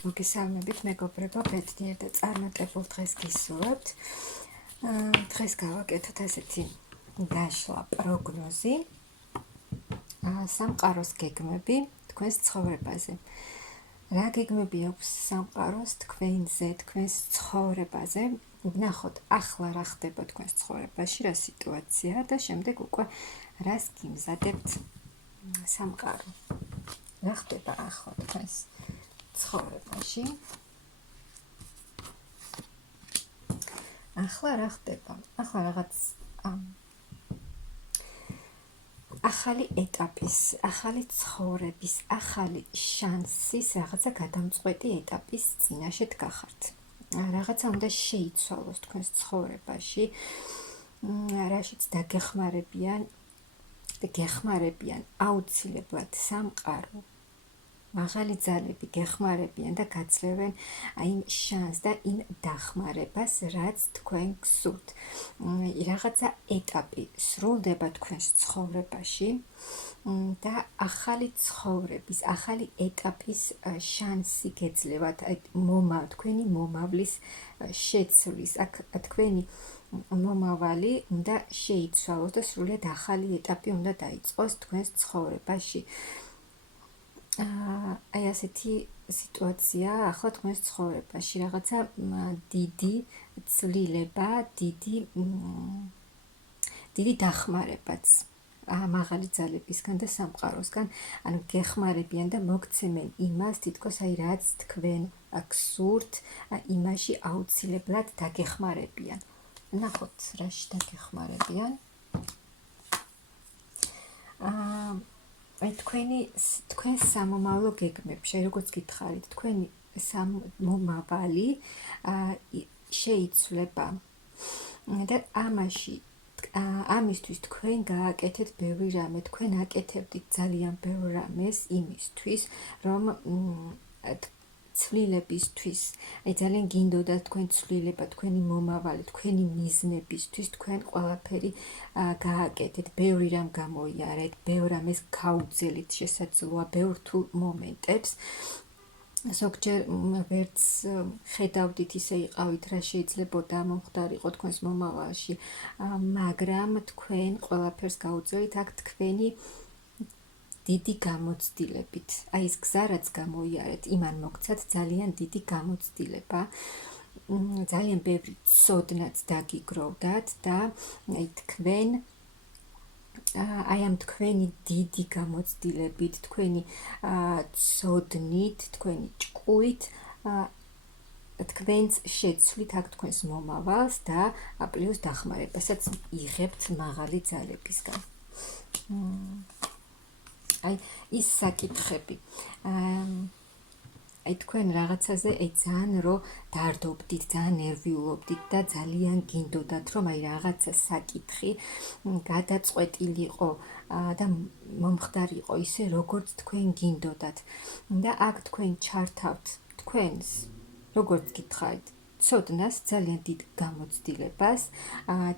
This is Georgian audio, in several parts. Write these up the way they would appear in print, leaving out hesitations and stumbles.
მოგესალმებით მეგობრებო, ბედნიერ და წარმატებულ დღეს გისურვებთ. დღეს გავაკეთოთ ასეთი დაშლა პროგნოზი. სამყაროს გეგმები თქვენს ცხოვრებაზე. რა გეგმები აქვს სამყაროს თქვენზე, თქვენს ცხოვრებაზე? ვნახოთ ახლა რა ხდება თქვენს ცხოვრებაში, რა სიტუაცია და შემდეგ უკვე რას გიმზადებთ სამყარო. რა ხდება ახლა თქვენს ცხოვრებაში? ახლა რა ხდება? ახლა რაღაც ახალი ეტაპის, ახალი ცხოვრების, ახალი შანსის, რაღაცა გადამწყვეტი ეტაპის წინაშე დგახართ. რაღაცა უნდა შეიცვალოს თქვენს ცხოვრებაში, რაშიც გეხმარებიან აუცილებლად სამყარო. მაღალი ძალები გეხმარებიან და გაძლევენ იმ შანსს და იმ დახმარებას, რაც თქვენ გსურთ. რაღაცა ეტაპი სრულდება თქვენს ცხოვრებაში და ახალი ცხოვრების, ახალი ეტაპის შანსი გეძლევათ, თქვენი მომავლის შეცვლის. აქ თქვენი მომავალი უნდა შეიცვალოს და სრულიად ახალი ეტაპი უნდა დაიწყოს თქვენს ცხოვრებაში. აი ასეთი სიტუაცია ახლა თქვენს ცხოვრებაში, რაღაცა დიდი ცვლილება, დიდი დახმარებაც მაღალი ძალებისგან და სამყაროსგან, ანუ გეხმარებიან და მოგცემენ იმას, თითქოს აი რაც თქვენ გსურთ, იმაში აუცილებლად დაგეხმარებიან. ნახოთ, რაში დაგეხმარებიან. აი თქვენ სამომავლო გეგმებში, როგორც გითხარით, თქვენი მომავალი შეიცვლება და ამისთვის თქვენ გააკეთეთ ბევრი რამე, თქვენ აკეთებდით ძალიან ბევრ რამეს იმისთვის, რომ ცვლილებისთვის, აი ძალიან გინდოდათ თქვენ ცვლილება, თქვენი მომავალი, თქვენი მიზნებისთვის, თქვენ ყველაფერი გააკეთეთ, ბევრი რამ გამოიარეთ, ბევრ რამეს გაუძელით შესაძლოა, ბევრ რთულ მომენტებს. ზოგჯერ ვერც ხედავდით, ისე იყავით, რა შეიძლებოდა მომხდარიყო თქვენს მომავალში, მაგრამ თქვენ ყველაფერს გაუძელით, აქ თქვენი დიდი გამოცდილებით. აი ეს გზა, რაც გამოიარეთ, იმან მოგცათ ძალიან დიდი გამოცდილება. ძალიან ბევრი ცოდნაც დაგიგროვდათ და თქვენ აი ამ თქვენი დიდი გამოცდილებით, თქვენი ცოდნით, თქვენი ჭკუით თქვენს შეცვლით აქ თქვენს მომავალს და პლუს დახმარებასაც იღებთ მაღალი ძალებისგან. აი ის საკითხები, აი თქვენ რაღაცაზე ძალიან რომ დარდობდით, ძალიან ნერვიულობდით და ძალიან გინდოდათ, რომ აი რაღაცა საკითხი გადაწყვეტილიყო და მომხდარიყო ისე, როგორც თქვენ გინდოდათ. და აქ თქვენ ჩართავთ თქვენს, როგორც გითხარით, ცოდნას, ძალიან დიდ გამოცდილებას,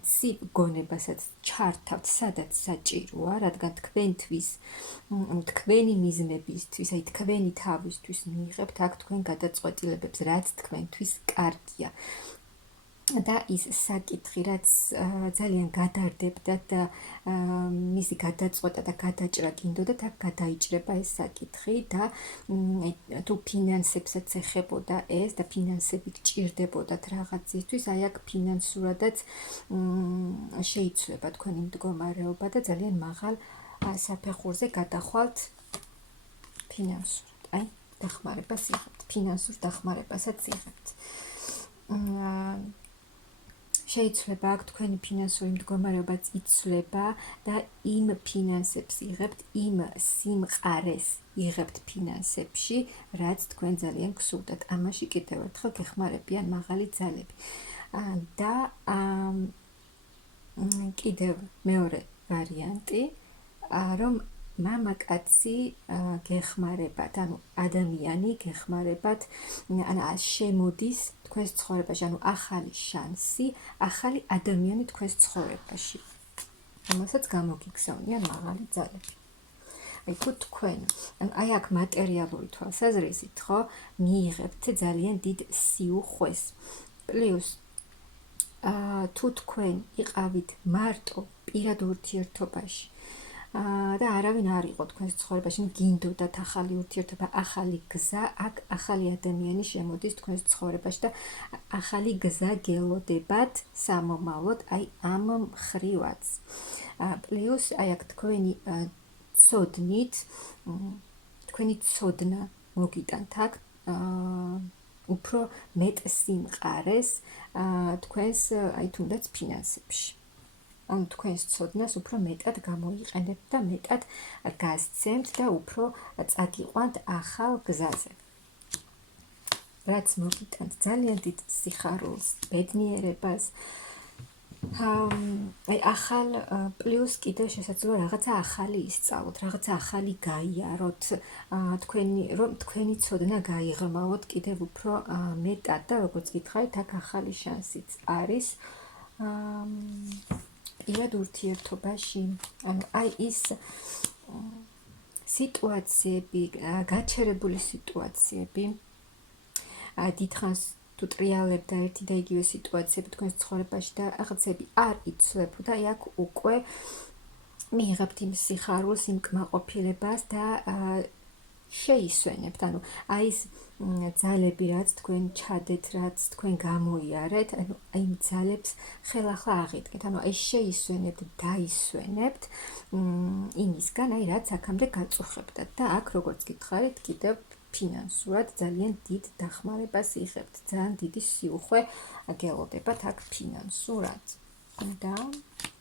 ცივ გონებასაც ჩართავთ, სადაც საჭიროა, რადგან თქვენი მიზნებისთვის, აი თქვენი თავისთვის მიიღებთ აქ თქვენ გადაწყვეტილებებს, რაც თქვენთვის კარგია. და ის საკითხი, რაც ძალიან გადარდებდათ და მისი გადაწყვეტა და გადაჭრა გინდოდათ, აქ გადაიჭრება ეს საკითხი და თუ ფინანსებსაც ეხებოდა ეს და ფინანსები გჭირდებოდათ რაღაცისთვის, აი აქ ფინანსურადაც შეიცვლება თქვენი მდგომარეობა და ძალიან მაღალ საფეხურზე გადახვალთ ფინანსურად. აი, დახმარებას იღებთ, ფინანსურ დახმარებასაც იღებთ. შეიცვლება აქ თქვენი ფინანსური მდგომარეობაც იცვლება და იმ ფინანსებს იღებთ, იმ სიმყარეს იღებთ ფინანსებში, რაც თქვენ ძალიან გსურდათ. ამაში კიდევ ერთხელ გეხმარებიან მაღალი ძალები. და კიდევ მეორე ვარიანტი, რომ მამაკაცი გეხმარებათ, ანუ ადამიანი გეხმარებათ, შემოდის თქვენს ცხოვრებაში, ანუ ახალი შანსი, ახალი ადამიანი თქვენს ცხოვრებაში, რომელსაც გამოგიგზავნიან მაღალი ძალები. აი თუ თქვენ აი აქ მატერიალური თვალსაზრისით ხო მიიღებთ ძალიან დიდ სიუხვეს პლუს თუ თქვენ იყავით მარტო პირად ურთიერთობაში და არავინ არ იყო თქვენს ცხოვრებაში, გინდოდათ ახალი ურთიერთობა, ახალი გზა, აქ ახალი ადამიანი შემოდის თქვენს ცხოვრებაში და ახალი გზა გელოდებათ სამომავლოდ, აი ამ მხრივაც. პლუს აი აქ თქვენი ცოდნით, თქვენი ცოდნა მოგიტანთ აქ უფრო მეტ სიმყარეს თქვენს აი თუნდაც ფინანსებში. ან თქვენს ცოდნას უფრო მეტად გამოიყენებთ და მეტად გასცემთ და უფრო წაგიყვანთ ახალ გზაზე. რაც მოგიტანთ ძალიან დიდ სიხარულს, ბედნიერებას. აი ახალ პლუს კიდევ შესაძლოა რაღაცა ახალი ისწავლოთ, რაღაცა ახალი გაიაროთ, თქვენი ცოდნა გაიღრმავოთ კიდევ უფრო მეტად და როგორც გითხარით, აქ ახალი შანსიც არის. პირად ურთიერთობაში, ანუ აი ის სიტუაციები, გაჩერებული სიტუაციები, დიდხანს თუ ტრიალებთ და ერთი და იგივე სიტუაციები თქვენს ცხოვრებაში და რაღაცები არ იცვლებთ და აი აქ უკვე მიიღებთ იმ სიხარულს, იმ კმაყოფილებას და შეისვენებთ, ანუ აი ეს ძალები, რაც თქვენ ჩადეთ, რაც თქვენ გამოიარეთ, ანუ აი იმ ძალებს ხელახლა აღიდგეთ, ანუ აი შეისვენებთ, დაისვენებთ იმისგან, აი რაც აქამდე გაწუხებდათ და აქ როგორც გითხარით, კიდევ ფინანსურად ძალიან დიდ დახმარებას იღებთ, ძალიან დიდი სიუხვე გელოდებათ აქ ფინანსურად და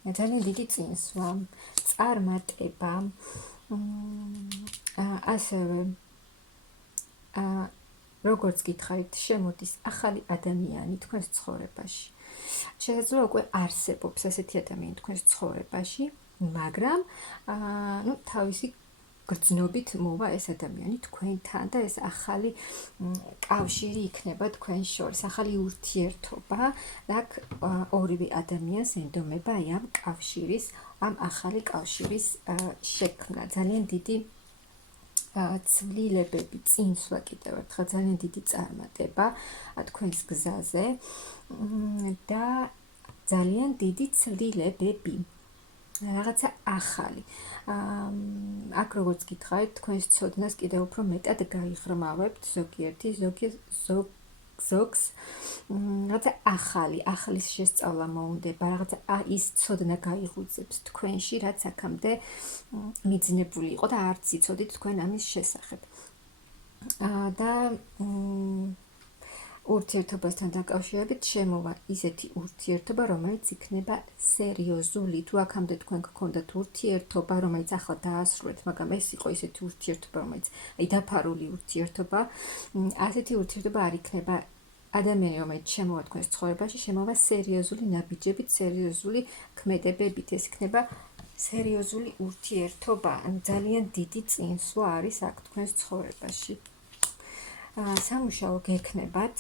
ძალიან დიდი წინსვლა, წარმატება, ასევე როგორც გითხარით, შემოდის ახალი ადამიანი თქვენს ცხოვრებაში. შესაძლოა უკვე არსებობს ესეთი ადამიანი თქვენს ცხოვრებაში, მაგრამ თავისი გრძნობით მოვა ეს ადამიანი თქვენთან და ეს ახალი კავშირი იქნება თქვენ შორის, ახალი ურთიერთობა და აქ ორივე ადამიანს ენდომება აი ამ კავშირის, ამ ახალი კავშირის შექმნა. ძალიან დიდი ცვლილებები, წინსვლა კიდევ ერთხელ, ძალიან დიდი წარმატება თქვენს გზაზე და ძალიან დიდი ცვლილებები. რაღაცა ახალი. აქ როგორც გითხარით, თქვენს ცოდნას კიდევ უფრო მეტად გაიღრმავებთ ზოგს რაღაცა ახლის შესწავლა მოუნდება, რაღაცა ის ცოდნა გაიღვიძებს თქვენში, რაც აქამდე მიძნებული იყო და არც იცოდით თქვენ ამის შესახებ. და ურთიერთობასთან დაკავშირებით შემოვა ისეთი ურთიერთობა, რომელიც იქნება სერიოზული. თუ აქამდე თქვენ გქონდათ ურთიერთობა, რომელიც ახლა დაასრულეთ, მაგრამ ეს იყო ისეთი ურთიერთობა, რომელიც აი დაფარული ურთიერთობა, ასეთი ურთიერთობა არ იქნება ადამიანი, რომელიც შემოვა თქვენს ცხოვრებაში, შემოვა სერიოზული ნაბიჯებით, სერიოზული ქმედებებით, ეს იქნება სერიოზული ურთიერთობა, ან ძალიან დიდი წინსვლა არის აქ თქვენს ცხოვრებაში. სამუშაო გექნებათ,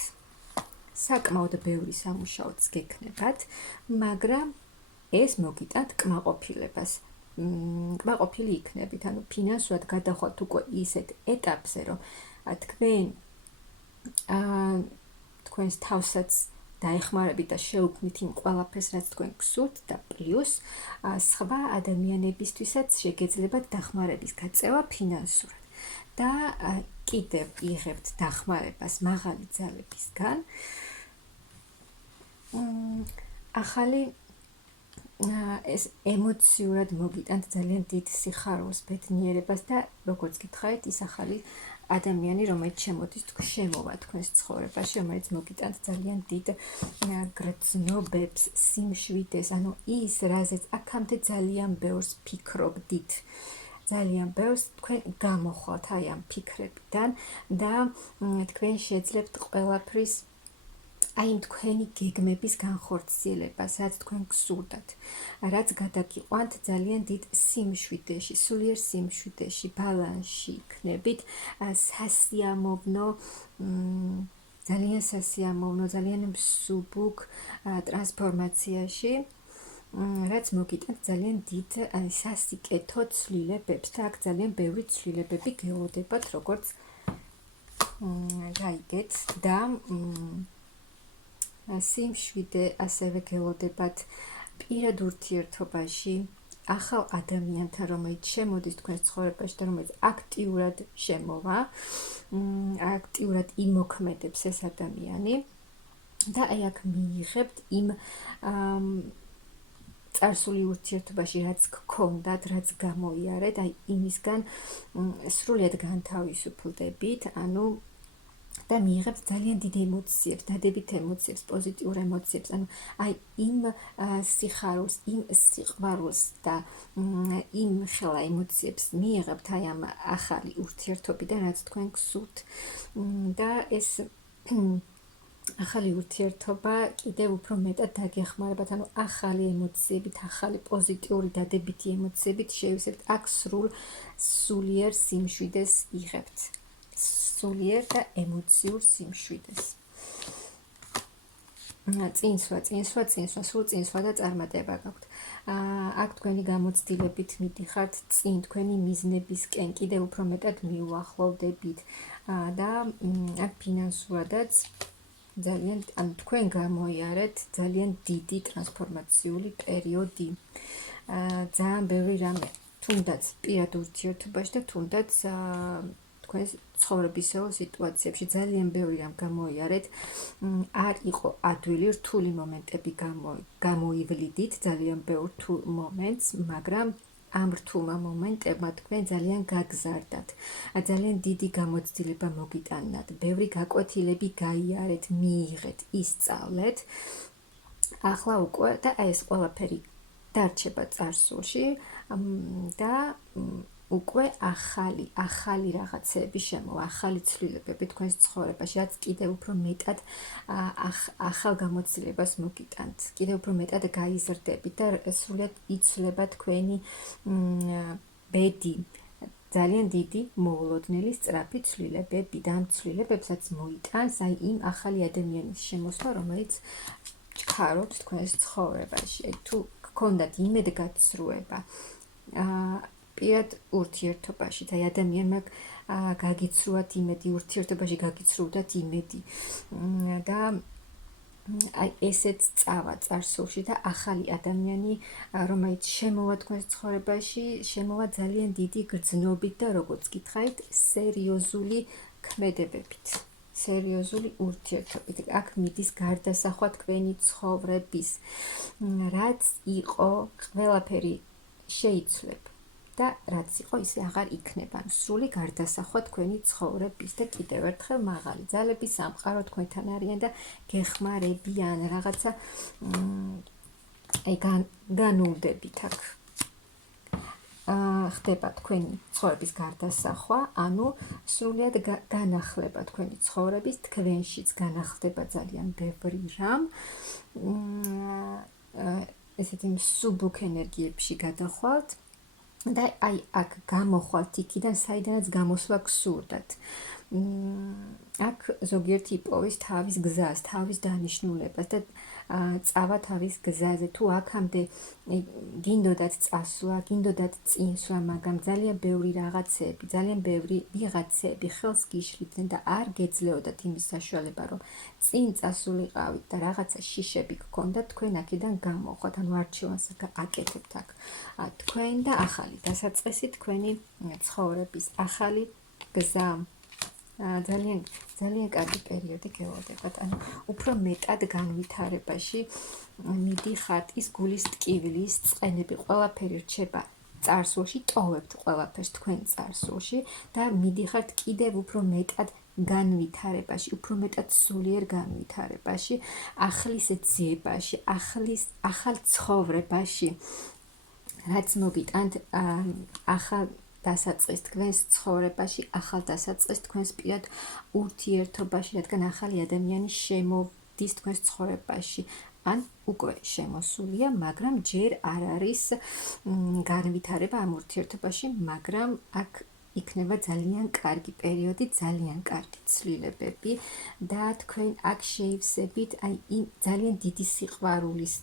საკმაოდ ბევრი სამუშაოც გექნებათ, მაგრამ ეს მოგიტანთ კმაყოფილებას. კმაყოფილი იქნებით, ანუ ფინანსურად გადახვალთ უკვე ისეთ ეტაპზე, რომ თქვენს თავსაც დაეხმარებით და შეუქმნით იმ ყველაფერს, რაც თქვენ გსურთ და პლუს სხვა ადამიანებისთვისაც შეგეძლებათ დახმარების გაწევა ფინანსურად. და კიდევ იღებთ დახმარებას მაღალი ძალებისგან. ახალი ეს ემოციურად მოგიტანთ ძალიან დიდ სიხარულს, ბედნიერებას და როგორც გითხარით, ის ახალი ადამიანი, რომელიც შემოვა თქვენს ცხოვრებაში, რომელიც მოგიტანთ ძალიან დიდ გრძნობებს, სიმშვიდეს, ანუ ის, რაზეც აქამდე ძალიან ბევრს ფიქრობდით. ძალიან ბევრს თქვენ გამოხვალთ აი ამ ფიქრებიდან და თქვენ შეძლებთ ყველაფრის აი იმ თქვენი გეგმების განხორციელებას, რაც თქვენ გსურდათ, რაც გადაგიყვანთ ძალიან დიდ სიმშვიდეში, სულიერ სიმშვიდეში, ბალანსში იქნებით, სასიამოვნო, ძალიან სასიამოვნო, ძალიან მსუბუქ ტრანსფორმაციაში რაც მოგიტანთ ძალიან დიდ სასიკეთო ცვლილებებს და აქ ძალიან ბევრი ცვლილებები გელოდებათ, როგორც გაიგეთ და სიმშვიდე ასევე გელოდებათ პირად ურთიერთობაში ახალ ადამიანთან, რომელიც შემოდის თქვენს ცხოვრებაში და რომელიც აქტიურად შემოვა, აქტიურად იმოქმედებს ეს ადამიანი და აი აქ მიიღებთ იმ წარსული ურთიერთობაში, რაც გქონდათ, რაც გამოიარეთ, აი იმისგან სრულად განთავისუფლდებით, ანუ და მიიღებთ ძალიან დიდ ემოციებს, დადებით ემოციებს, პოზიტიურ ემოციებს, ანუ აი იმ სიხარულს, იმ სიყვარულს და იმ ხელა ემოციებს მიიღებთ აი ამ ახალი ურთიერთობიდან, რაც თქვენ გსურთ და ეს ახალი ურთიერთობა კიდევ უფრო მეტად დაგეხმარებათ, ანუ ახალი ემოციებით, ახალი პოზიტიური დადებითი ემოციებით შევისებთ, აქ სულიერ სიმშვიდეს იღებთ. სულიერ და ემოციურ სიმშვიდეს. სულ წინსვლა და წარმატება გაქვთ. აქ თქვენი გამოცდილებით მიდიხართ წინ, თქვენი მიზნებისკენ კიდევ უფრო მეტად მიუახლოვდებით და აქ ფინანსურადაც ძალიან, ანუ თქვენ გამოიარეთ ძალიან დიდი ტრანსფორმაციული პერიოდი. ძალიან ბევრი რამე, თუნდაც პირად ურთიერთობაში და თუნდაც თქვენს ცხოვრებისეულ სიტუაციებში ძალიან ბევრი რამ გამოიარეთ. არ იყო ადვილი, რთული მომენტები გამოივლიდით, ძალიან ბევრ რთულ მომენტს, მაგრამ ამ რთულმა მომენტებმა თქვენ ძალიან გაგზარდათ. ძალიან დიდი გამოცდილება მოგიტანათ, ბევრი გაკვეთილები გაიარეთ, მიიღეთ, ისწავლეთ. ახლა უკვე და აი ეს ყველაფერი დარჩება წარსულში და უკვე ახალი რაღაცები შემოვა, ახალი ცვლილებები თქვენს ცხოვრებაში, რაც კიდევ უფრო მეტად ახალ გამოცდილებას მოგიტანთ, კიდევ უფრო მეტად გაიზრდებით და სრულად იცვლება თქვენი ბედი, ძალიან დიდი მოულოდნელი სწრაფი ცვლილებები და ამ ცვლილებებსაც მოიტანს აი იმ ახალი ადამიანის შემოსვლა, რომელიც ჩქარობს თქვენს ცხოვრებაში. აი თუ გქონდათ იმედგაცრუება პირად ურთიერთობაში და ადამიანმა გაგიცრუათ იმედი, ურთიერთობაში გაგიცრუვდათ იმედი და აი ესეც წავა წარსულში და ახალი ადამიანი, რომელიც შემოვა თქვენს ცხოვრებაში, შემოვა ძალიან დიდი გრძნობით და როგორც გითხარით, სერიოზული ქმედებებით. სერიოზული ურთიერთობით. აქ მიდის გარდასახვა თქვენი ცხოვრების, რაც იყო, ყველაფერი შეიცვლება. და რაც იყო, ისე აღარ იქნება. სრული გარდასახვა თქვენი ცხოვრების და კიდევ ერთხელ მაღალი ძალები სამყარო თქვენთან არიან და გეხმარებიან რაღაცა განულდებით აქ. ხდება თქვენი ცხოვრების გარდასახვა, ანუ სრულად განახლება თქვენი ცხოვრების, თქვენშიც განახლდება ძალიან ბევრი რამ. ესეთი მსუბუქ ენერგიებში გადახვალთ. და აი აქ გამოხვალთ იქიდან, საიდანაც გამოსვლა გსურდათ. აქ ზოგიერთი იპოვის თავის გზას, თავის დანიშნულებას და წავა თავის გზაზე. თუ აქამდე გინდოდათ წასვლა, გინდოდათ წინსვლა, მაგრამ ძალიან ბევრი რაღაცეები, ძალიან ბევრი ვიღაცეები ხელს გიშლიდნენ და არ გეძლეოდათ იმის საშუალება, რომ წინ წასულიყავით და რაღაცა შიშები გქონდათ, თქვენ აქედან გამოხვალთ, ანუ არჩევანს აკეთებთ აქ. თქვენ და ახალი დასაწყისი თქვენი ცხოვრების, ახალი გზა. ძალიან კარგი პერიოდი გელოდებათ, ანუ უფრო მეტად განვითარებაში მიდიხართ, ის გულის ტკივილის წყენები, ყველაფერი რჩება წარსულში, ტოვებთ ყველაფერს თქვენ წარსულში და მიდიხართ კიდევ უფრო მეტად განვითარებაში, უფრო მეტად სულიერ განვითარებაში, ახლის ძიებაში, ახალ ცხოვრებაში, რაც მოგიტანთ ახალ დასაწყის თქვენს ცხოვრებაში, ახალ დასაწყის თქვენს პირად ურთიერთობაში, რადგან ახალი ადამიანი შემოდის თქვენს ცხოვრებაში. ან უკვე შემოსულია, მაგრამ ჯერ არ არის განვითარება ამ ურთიერთობაში, მაგრამ აქ იქნება ძალიან კარგი პერიოდი, ძალიან კარგი ცვლილებები და თქვენ აქ შეივსებით აი იმ ძალიან დიდი სიყვარულის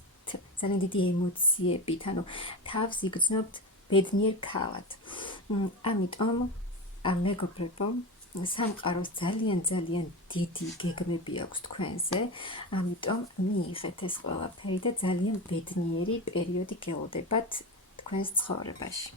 ძალიან დიდი ემოციებით, ანუ თავს იგრძნობთ ბედნიერ ქალად. ამიტომ მეგობრებო, სამყაროს ძალიან დიდი გეგმები აქვს თქვენზე, ამიტომ მიიღეთ ეს ყველაფერი და ძალიან ბედნიერი პერიოდი გელოდებათ თქვენს ცხოვრებაში.